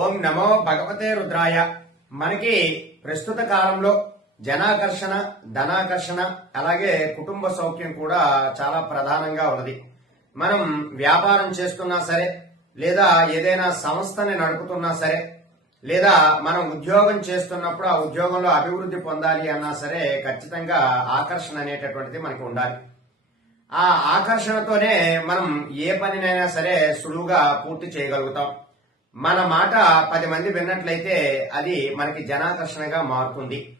ఓం నమో భగవతే రుద్రాయ. మనకి ప్రస్తుత కాలంలో జనాకర్షణ ధనాకర్షణ అలాగే కుటుంబ సౌఖ్యం కూడా చాలా ప్రధానంగా ఉన్నది. మనం వ్యాపారం చేస్తున్నా సరే లేదా ఏదైనా సంస్థని నడుపుతున్నా సరే లేదా మనం ఉద్యోగం చేస్తున్నప్పుడు ఆ ఉద్యోగంలో అభివృద్ధి పొందాలి అన్నా సరే ఖచ్చితంగా ఆకర్షణ అనేటటువంటిది మనకు ఉండాలి. ఆ ఆకర్షణతోనే మనం ఏ పనినైనా సరే సులువుగా పూర్తి చేయగలుగుతాం. మన మాట పది మంది విన్నట్లయితే అది మనకి జనాకర్షణగా మారుతుంది.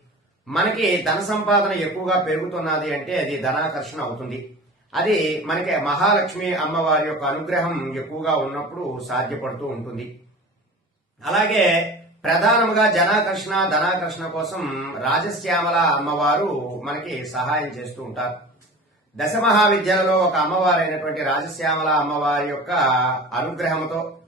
మనకి ధన సంపాదన ఎక్కువగా పెరుగుతున్నది అంటే అది ధనాకర్షణ అవుతుంది. అది మనకి మహాలక్ష్మి అమ్మవారి యొక్క అనుగ్రహం ఎక్కువగా ఉన్నప్పుడు సాధ్యపడుతూ ఉంటుంది. అలాగే ప్రధానముగా జనాకర్షణ ధనాకర్షణ కోసం రాజశ్యామల అమ్మవారు మనకి సహాయం చేస్తూ ఉంటారు. దశ మహావిద్యలలో ఒక అమ్మవారైనటువంటి రాజశ్యామల అమ్మవారి యొక్క అనుగ్రహంతో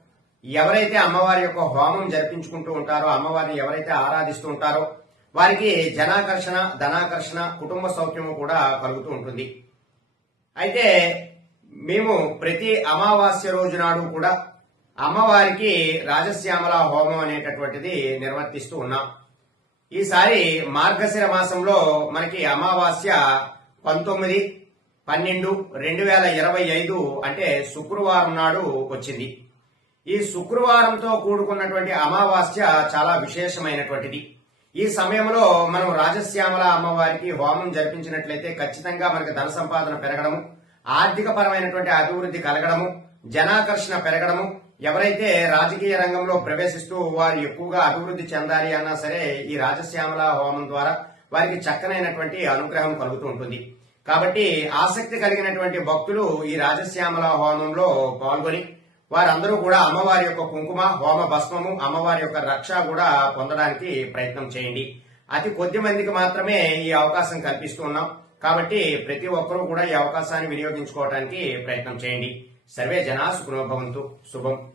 ఎవరైతే అమ్మవారి యొక్క హోమం జరిపించుకుంటూ ఉంటారో అమ్మవారిని ఎవరైతే ఆరాధిస్తూ ఉంటారో వారికి జనాకర్షణ ధనాకర్షణ కుటుంబ సౌఖ్యము కూడా కలుగుతూ ఉంటుంది. అయితే మేము ప్రతి అమావాస్య రోజు నాడు కూడా అమ్మవారికి రాజశ్యామల హోమం అనేటటువంటిది నిర్వర్తిస్తూ ఉన్నాం. ఈసారి మార్గశిర మాసంలో మనకి అమావాస్య పంతొమ్మిది పన్నెండు రెండు వేల ఇరవై ఐదు అంటే శుక్రవారం నాడు వచ్చింది. ఈ శుక్రవారంతో కూడుకున్నటువంటి అమావాస్య చాలా విశేషమైనటువంటిది. ఈ సమయంలో మనం రాజశ్యామల అమ్మవారికి హోమం జరిపించినట్లయితే ఖచ్చితంగా మనకి ధన సంపాదన పెరగడము ఆర్థిక పరమైనటువంటి అభివృద్ధి కలగడము జనాకర్షణ పెరగడము ఎవరైతే రాజకీయ రంగంలో ప్రవేశిస్తూ వారు ఎక్కువగా అభివృద్ధి చెందాలి అన్నా సరే ఈ రాజశ్యామల హోమం ద్వారా వారికి చక్కనైనటువంటి అనుగ్రహం కలుగుతూ ఉంటుంది. కాబట్టి ఆసక్తి కలిగినటువంటి భక్తులు ఈ రాజశ్యామల హోమంలో పాల్గొని వారందరూ కూడా అమ్మవారి యొక్క కుంకుమ హోమ భస్మము అమ్మవారి యొక్క రక్ష కూడా పొందడానికి ప్రయత్నం చేయండి. అతి కొద్ది మందికి మాత్రమే ఈ అవకాశం కల్పిస్తూ ఉన్నాం. కాబట్టి ప్రతి ఒక్కరూ కూడా ఈ అవకాశాన్ని వినియోగించుకోవడానికి ప్రయత్నం చేయండి. సర్వే జనా సుఖనోభవంతు శుభం.